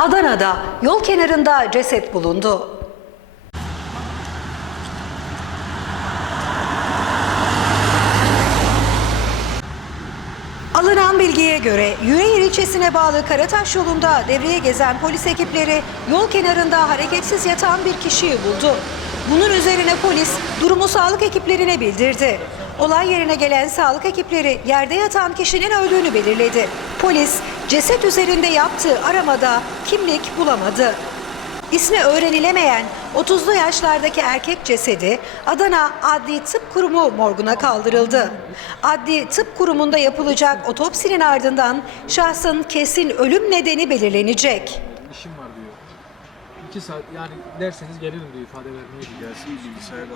Adana'da yol kenarında ceset bulundu. Alınan bilgiye göre Yüreğir ilçesine bağlı Karataş yolunda devreye gezen polis ekipleri yol kenarında hareketsiz yatan bir kişiyi buldu. Bunun üzerine polis durumu sağlık ekiplerine bildirdi. Olay yerine gelen sağlık ekipleri yerde yatan kişinin öldüğünü belirledi. Polis ceset üzerinde yaptığı aramada kimlik bulamadı. İsmi öğrenilemeyen 30'lu yaşlardaki erkek cesedi Adana Adli Tıp Kurumu morguna kaldırıldı. Adli Tıp Kurumu'nda yapılacak otopsinin ardından şahsın kesin ölüm nedeni belirlenecek. İşim var diyor. 2 saat yani derseniz gelirim diye ifade vermeye gidiyor. Gelsin bilgisayarda.